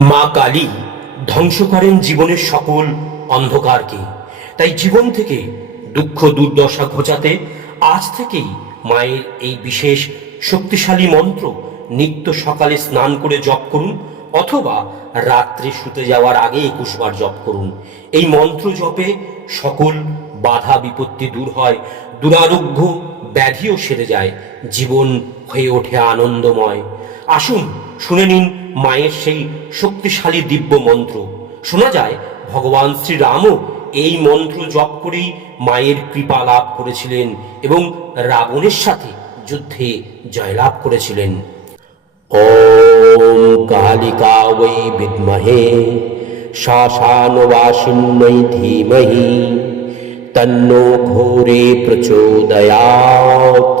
মা কালী ধ্বংস করেন জীবনের সকল অন্ধকারকে। তাই জীবন থেকে দুঃখ দুর্দশা ঘোচাতে আজ থেকেই মায়ের এই বিশেষ শক্তিশালী মন্ত্র নিত্য সকালে স্নান করে জপ করুন অথবা রাত্রে শুতে যাওয়ার আগে একুশবার জপ করুন। এই মন্ত্র জপে সকল বাধা বিপত্তি দূর হয়, দুরারোগ্য ব্যাধিও সেরে যায়, জীবন হয়ে ওঠে আনন্দময়। আসুন শুনে নিন মায়ের সেই শক্তিশালী দিব্য মন্ত্র শোনা যায়, ভগবান শ্রীরামও এই মন্ত্র জপ করেই মায়ের কৃপা লাভ করেছিলেন এবং রাবণের সাথে যুদ্ধে জয়লাভ করেছিলেন। ওম কালিকা বৈ বিদ্মহে শাসানবাসিন্যৈ ধীমহি, তন্নো ঘোরে প্রচোদয়াত।